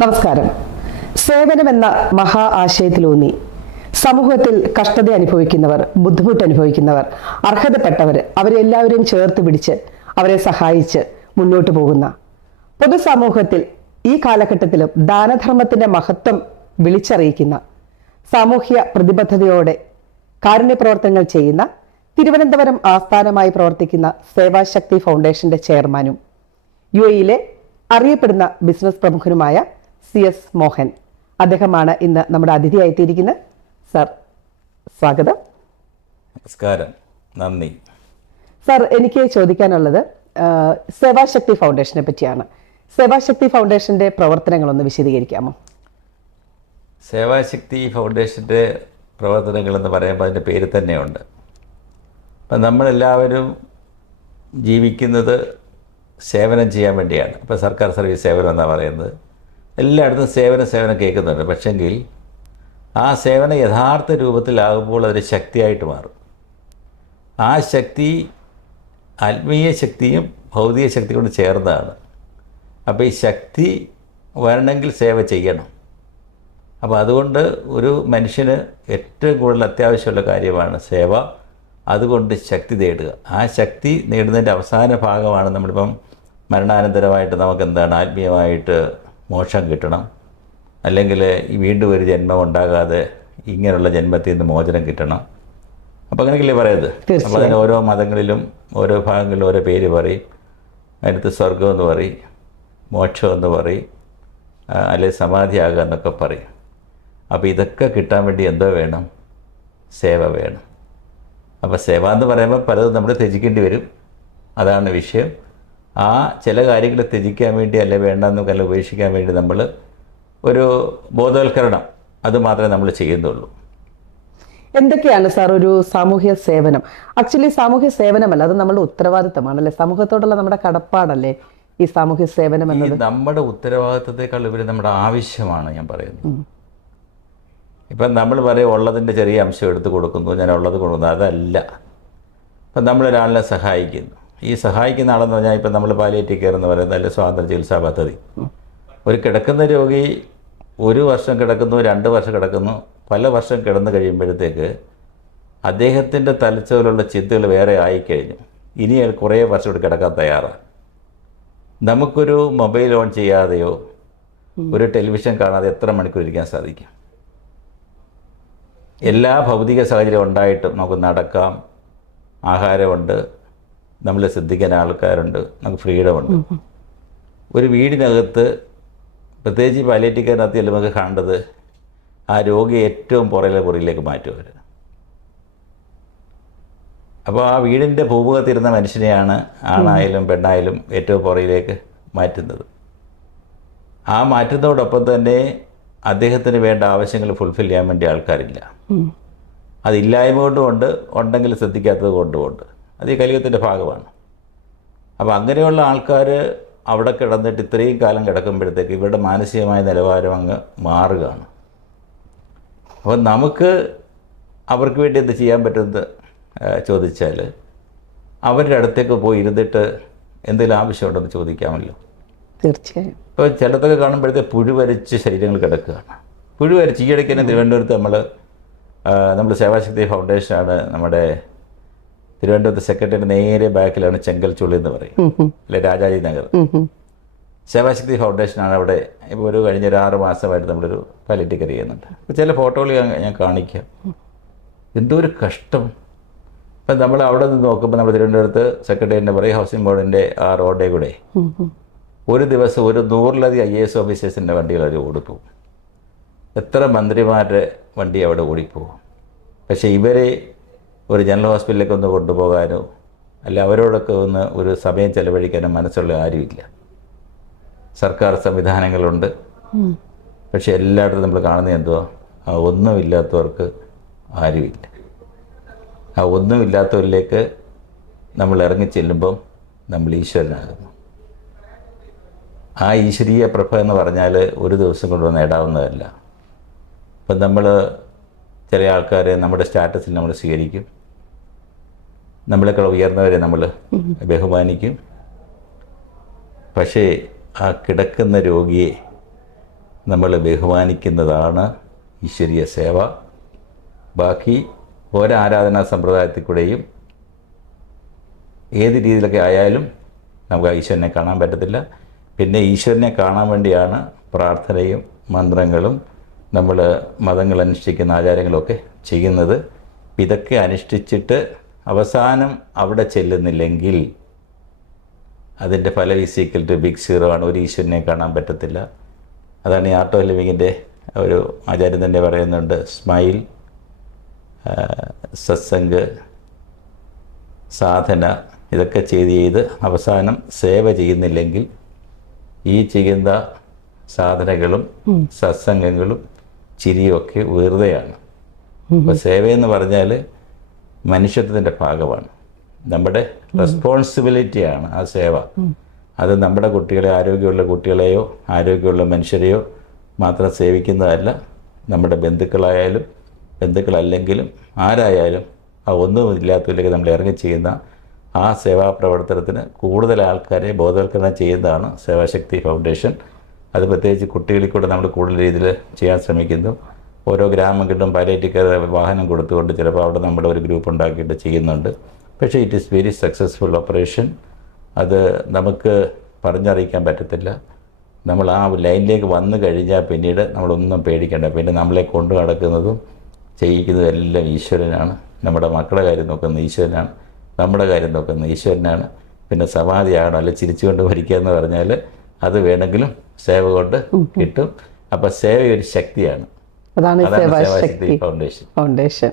നമസ്കാരം. സേവനമെന്ന മഹാ ആശയത്തിലൂന്നി സമൂഹത്തിൽ കഷ്ടത അനുഭവിക്കുന്നവർ, ബുദ്ധിമുട്ട് അനുഭവിക്കുന്നവർ, അർഹതപ്പെട്ടവർ, അവരെല്ലാവരെയും ചേർത്ത് പിടിച്ച് അവരെ സഹായിച്ച് മുന്നോട്ട് പോകുന്ന പൊതുസമൂഹത്തിൽ ഈ കാലഘട്ടത്തിലും ദാനധർമ്മത്തിന്റെ മഹത്വം വിളിച്ചറിയിക്കുന്ന സാമൂഹ്യ പ്രതിബദ്ധതയോടെ കാരുണ്യ പ്രവർത്തനങ്ങൾ ചെയ്യുന്ന തിരുവനന്തപുരം ആസ്ഥാനമായി പ്രവർത്തിക്കുന്ന സേവാശക്തി ഫൗണ്ടേഷന്റെ ചെയർമാനും UAE അറിയപ്പെടുന്ന ബിസിനസ് പ്രമുഖനുമായ CS മോഹൻ, അദ്ദേഹമാണ് ഇന്ന് നമ്മുടെ അതിഥിയായിത്തിയിരിക്കുന്നത്. സർ, സ്വാഗതം. നമസ്കാരം, നന്ദി. സർ, എനിക്ക് ചോദിക്കാനുള്ളത് സേവാശക്തി ഫൗണ്ടേഷനെ പറ്റിയാണ്. സേവാശക്തി ഫൗണ്ടേഷന്റെ പ്രവർത്തനങ്ങളൊന്ന് വിശദീകരിക്കാമോ? സേവാശക്തി ഫൗണ്ടേഷൻ്റെ പ്രവർത്തനങ്ങളെന്ന് പറയുമ്പോൾ അതിൻ്റെ പേര് തന്നെയുണ്ട്. അപ്പം നമ്മളെല്ലാവരും ജീവിക്കുന്നത് സേവനം ചെയ്യാൻ വേണ്ടിയാണ്. ഇപ്പോൾ സർക്കാർ സർവീസ് സേവനം എന്നാണ് പറയുന്നത്. എല്ലായിടത്തും സേവനം കേൾക്കുന്നുണ്ട്. പക്ഷെങ്കിൽ ആ സേവനം യഥാർത്ഥ രൂപത്തിലാകുമ്പോൾ അതൊരു ശക്തിയായിട്ട് മാറും. ആ ശക്തി ആത്മീയ ശക്തിയും ഭൗതിക ശക്തി കൊണ്ട് ചേർന്നതാണ്. അപ്പോൾ ഈ ശക്തി വരണമെങ്കിൽ സേവ ചെയ്യണം. അപ്പോൾ അതുകൊണ്ട് ഒരു മനുഷ്യന് ഏറ്റവും കൂടുതൽ അത്യാവശ്യമുള്ള കാര്യമാണ് സേവ. അതുകൊണ്ട് ശക്തി നേടുക. ആ ശക്തി നേടുന്നതിൻ്റെ അവസാന ഭാഗമാണ് നമ്മളിപ്പം മരണാനന്തരമായിട്ട് നമുക്കെന്താണ് ആത്മീയമായിട്ട് മോക്ഷം കിട്ടണം, അല്ലെങ്കിൽ ഈ വീണ്ടും ഒരു ജന്മം ഉണ്ടാകാതെ ഇങ്ങനെയുള്ള ജന്മത്തിൽ നിന്ന് മോചനം കിട്ടണം. അപ്പോൾ അങ്ങനെയൊക്കെയല്ലേ പറയുന്നത്. അപ്പോൾ അതിന് ഓരോ മതങ്ങളിലും ഓരോ ഭാഗങ്ങളിലും ഓരോ പേര് പറയും. അതിനകത്ത് സ്വർഗം എന്ന് പറയും, മോക്ഷം എന്ന് പറയും, അല്ലെങ്കിൽ സമാധിയാകുക എന്നൊക്കെ പറയും. അപ്പോൾ ഇതൊക്കെ കിട്ടാൻ വേണ്ടി എന്തോ വേണം? സേവ വേണം. അപ്പോൾ സേവ എന്ന് പറയുമ്പോൾ പലതും നമ്മൾ ത്യജിക്കേണ്ടി വരും. അതാണ് വിഷയം. ആ ചില കാര്യങ്ങൾ ത്യജിക്കാൻ വേണ്ടി അല്ലെ വേണ്ടെന്നൊക്കെ ഉപേക്ഷിക്കാൻ വേണ്ടി നമ്മൾ ഒരു ബോധവൽക്കരണം അത് മാത്രമേ നമ്മൾ ചെയ്യുന്നുള്ളൂ. എന്തൊക്കെയാണ് സാർ ഒരു സാമൂഹ്യ സേവനം? ആക്ച്വലി സാമൂഹ്യ സേവനമല്ല, അത് നമ്മുടെ ഉത്തരവാദിത്തമാണല്ലേ, സമൂഹത്തോടുള്ള നമ്മുടെ കടപ്പാടല്ലേ ഈ സാമൂഹ്യ സേവനം എന്നത്? നമ്മുടെ ഉത്തരവാദിത്തത്തെക്കാൾ ഉപരി നമ്മുടെ ആവശ്യമാണ് ഞാൻ പറയുന്നത്. ഇപ്പം നമ്മൾ പറയും ഉള്ളതിൻ്റെ ചെറിയ അംശം എടുത്ത് കൊടുക്കുന്നു, ഞാൻ ഉള്ളത് കൊടുക്കുന്നു. അതല്ല. ഇപ്പം നമ്മളൊരാളിനെ സഹായിക്കുന്നു. ഈ സഹായിക്കുന്ന ആളെന്ന് പറഞ്ഞാൽ ഇപ്പം നമ്മൾ പാലിയേറ്റീവ് കെയർ എന്ന് പറയുന്നത് അല്ലെങ്കിൽ സ്വാതന്ത്ര്യ ചികിത്സാ പദ്ധതി. ഒരു കിടക്കുന്ന രോഗി 1 വർഷം കിടക്കുന്നു, 2 വർഷം കിടക്കുന്നു, പല വർഷം കിടന്നു കഴിയുമ്പോഴത്തേക്ക് അദ്ദേഹത്തിൻ്റെ തലച്ചോറിലുള്ള ചിന്തകൾ വേറെ ആയിക്കഴിഞ്ഞു. ഇനി കുറേ വർഷം കൂടി കിടക്കാൻ തയ്യാറാണ്. നമുക്കൊരു മൊബൈൽ ഓൺ ചെയ്യാതെയോ ഒരു ടെലിവിഷൻ കാണാതെ എത്ര മണിക്കൂർ ഇരിക്കാൻ സാധിക്കും? എല്ലാ ഭൗതിക സാഹചര്യം ഉണ്ടായിട്ടും നമുക്ക് നടക്കാം, ആഹാരമുണ്ട്, നമ്മൾ ശ്രദ്ധിക്കാൻ ആൾക്കാരുണ്ട്, നമുക്ക് ഫ്രീഡമുണ്ട്. ഒരു വീടിനകത്ത് പ്രത്യേകിച്ച് പാലിയേറ്റീവ് കെയറിനകത്ത് നമുക്ക് കാണേണ്ടത് ആ രോഗിയെ ഏറ്റവും പുറയിലേക്ക് മാറ്റും അവർ. അപ്പോൾ ആ വീടിൻ്റെ ഭൂമുഖത്തിരുന്ന മനുഷ്യനെയാണ് ആണായാലും പെണ്ണായാലും ഏറ്റവും പുറയിലേക്ക് മാറ്റുന്നത്. ആ മാറ്റുന്നതോടൊപ്പം തന്നെ അദ്ദേഹത്തിന് വേണ്ട ആവശ്യങ്ങൾ ഫുൾഫിൽ ചെയ്യാൻ വേണ്ടി ആൾക്കാരില്ല. അതില്ലായ്മ കൊണ്ടുമുണ്ട്, ഉണ്ടെങ്കിൽ ശ്രദ്ധിക്കാത്തത് കൊണ്ടുമുണ്ട്. അത് ഈ കലിയുഗത്തിൻ്റെ ഭാഗമാണ്. അപ്പോൾ അങ്ങനെയുള്ള ആൾക്കാർ അവിടെ കിടന്നിട്ട് ഇത്രയും കാലം കിടക്കുമ്പോഴത്തേക്ക് ഇവരുടെ മാനസികമായ നിലവാരം അങ്ങ് മാറുകയാണ്. അപ്പോൾ നമുക്ക് അവർക്ക് വേണ്ടി എന്ത് ചെയ്യാൻ പറ്റുന്നത് ചോദിച്ചാൽ അവരുടെ അടുത്തേക്ക് പോയി ഇരുന്നിട്ട് എന്തെങ്കിലും ആവശ്യമുണ്ടെന്ന് ചോദിക്കാമല്ലോ. തീർച്ചയായും. ഇപ്പോൾ ചിലതൊക്കെ കാണുമ്പോഴത്തേക്ക് പുഴുവരിച്ച് ശരീരങ്ങൾ കിടക്കുകയാണ്. പുഴുവരിച്ച് ഈയിടയ്ക്ക് തന്നെ തിരുവനന്തപുരത്ത് നമ്മൾ സേവാശക്തി ഫൗണ്ടേഷനാണ് നമ്മുടെ തിരുവനന്തപുരത്ത് സെക്രട്ടറിയുടെ നേരെ ബാക്കിലാണ് ചെങ്കൽച്ചുള്ളി എന്ന് പറയും, അല്ലെ രാജാജി നഗർ. സേവാശക്തി ഫൗണ്ടേഷനാണ് അവിടെ. ഇപ്പോൾ കഴിഞ്ഞൊരു 6 മാസമായിട്ട് നമ്മളൊരു പാലിയേറ്റീവ് കെയർ ചെയ്യുന്നുണ്ട്. അപ്പോൾ ചില ഫോട്ടോകൾ ഞാൻ കാണിക്കാം. എന്തോ ഒരു കഷ്ടം. ഇപ്പം നമ്മൾ അവിടെ നിന്ന് നോക്കുമ്പോൾ നമ്മൾ തിരുവനന്തപുരത്ത് സെക്രട്ടറിൻ്റെ പറയും ഹൗസിംഗ് ബോർഡിൻ്റെ ആ റോഡേ കൂടെ ഒരു ദിവസം 100-ലധികം IAS ഓഫീസേഴ്സിൻ്റെ വണ്ടികൾ അവർ ഓടിപ്പോവും. എത്ര മന്ത്രിമാരുടെ വണ്ടി അവിടെ ഓടിപ്പോവും. പക്ഷേ ഇവരെ ഒരു ജനറൽ ഹോസ്പിറ്റലിലേക്ക് ഒന്ന് കൊണ്ടുപോകാനോ അല്ല അവരോടൊക്കെ ഒന്ന് ഒരു സമയം ചെലവഴിക്കാനോ മനസ്സുള്ള ആരുമില്ല. സർക്കാർ സംവിധാനങ്ങളുണ്ട്, പക്ഷെ എല്ലായിടത്തും നമ്മൾ കാണുന്നത് എന്തുവാ? ആ ഒന്നുമില്ലാത്തവർക്ക് ആരുമില്ല. ആ ഒന്നുമില്ലാത്തവരിലേക്ക് നമ്മൾ ഇറങ്ങിച്ചെല്ലുമ്പം നമ്മൾ ഈശ്വരനാകുന്നു. ആ ഈശ്വരീയ പ്രഭ എന്ന് പറഞ്ഞാൽ ഒരു ദിവസം കൊണ്ട് നേടാവുന്നതല്ല. ഇപ്പം നമ്മൾ ചില ആൾക്കാരെ നമ്മുടെ സ്റ്റാറ്റസിൽ നമ്മൾ സ്വീകരിക്കും, നമ്മളെക്കാൾ ഉയർന്നവരെ നമ്മൾ ബഹുമാനിക്കും. പക്ഷേ ആ കിടക്കുന്ന രോഗിയെ നമ്മൾ ബഹുമാനിക്കുന്നതാണ് ഈശ്വരീയ സേവ. ബാക്കി ഓരോ ആരാധനാ സമ്പ്രദായത്തിൽ കൂടെയും ഏത് രീതിയിലൊക്കെ ആയാലും നമുക്ക് ഈശ്വരനെ കാണാൻ പറ്റത്തില്ല. പിന്നെ ഈശ്വരനെ കാണാൻ വേണ്ടിയാണ് പ്രാർത്ഥനയും മന്ത്രങ്ങളും നമ്മൾ മതങ്ങൾ അനുഷ്ഠിക്കുന്ന ആചാരങ്ങളൊക്കെ ചെയ്യുന്നത്. ഇതൊക്കെ അനുഷ്ഠിച്ചിട്ട് അവസാനം അവിടെ ചെല്ലുന്നില്ലെങ്കിൽ അതിൻ്റെ ഫലം ഈക്വൽ ടു ബിഗ് സീറോ ആണ്. ഒരു ഈശ്വരനെ കാണാൻ പറ്റത്തില്ല. അതാണ് ഈ ആർട്ട് ഓഫ് ലിവിങ്ങിൻ്റെ ഒരു ആചാര്യം തന്നെ പറയുന്നുണ്ട്, സ്മൈൽ, സത്സംഗ്, സാധന ഇതൊക്കെ ചെയ്ത് അവസാനം സേവ ചെയ്യുന്നില്ലെങ്കിൽ ഈ ചെയ്യുന്ന സാധനകളും സത്സംഗങ്ങളും ചിരിയൊക്കെ വെറുതെയാണ്. അപ്പോൾ സേവയെന്ന് പറഞ്ഞാൽ മനുഷ്യത്വത്തിൻ്റെ ഭാഗമാണ്, നമ്മുടെ റെസ്പോൺസിബിലിറ്റിയാണ് ആ സേവ. അത് നമ്മുടെ കുട്ടികളെ, ആരോഗ്യമുള്ള കുട്ടികളെയോ ആരോഗ്യമുള്ള മനുഷ്യരെയോ മാത്രം സേവിക്കുന്നതല്ല, നമ്മുടെ ബന്ധുക്കളായാലും ബന്ധുക്കളല്ലെങ്കിലും ആരായാലും ആ ഒന്നുമില്ലാത്തതിലേക്ക് നമ്മൾ ഇറങ്ങി ചെയ്യുന്ന ആ സേവാ പ്രവർത്തനത്തിന് കൂടുതൽ ആൾക്കാരെ ബോധവൽക്കരണം ചെയ്യുന്നതാണ് സേവാശക്തി ഫൗണ്ടേഷൻ. അത് പ്രത്യേകിച്ച് കുട്ടികളിൽ കൂടെ നമ്മൾ കൂടുതൽ രീതിയിൽ ചെയ്യാൻ ശ്രമിക്കുന്നു. ഓരോ ഗ്രാമങ്ങളിലും പാലിയേറ്റീവ് കെയർ വാഹനം കൊടുത്തുകൊണ്ട് ചിലപ്പോൾ അവിടെ നമ്മുടെ ഒരു ഗ്രൂപ്പ് ഉണ്ടാക്കിയിട്ട് ചെയ്യുന്നുണ്ട്. പക്ഷേ it is very successful operation. അത് നമുക്ക് പറഞ്ഞറിയിക്കാൻ പറ്റത്തില്ല. നമ്മൾ ആ ലൈനിലേക്ക് വന്നു കഴിഞ്ഞാൽ പിന്നീട് നമ്മളൊന്നും പേടിക്കേണ്ട. പിന്നെ നമ്മളെ കൊണ്ടു നടക്കുന്നതും ചെയ്യിക്കുന്നതും എല്ലാം ഈശ്വരനാണ്. നമ്മുടെ മക്കളുടെ കാര്യം നോക്കുന്നത് ഈശ്വരനാണ്, നമ്മുടെ കാര്യം നോക്കുന്നത് ഈശ്വരനാണ്. പിന്നെ സമാധിയാകണം, അല്ലെ ചിരിച്ചുകൊണ്ട് മരിക്കുക എന്ന് പറഞ്ഞാൽ അത് വേണമെങ്കിലും സേവ കൊണ്ട് കിട്ടും. അപ്പോൾ സേവ ഒരു ശക്തിയാണ്. അതാണ് സേവാശക്തി ഫൗണ്ടേഷൻ.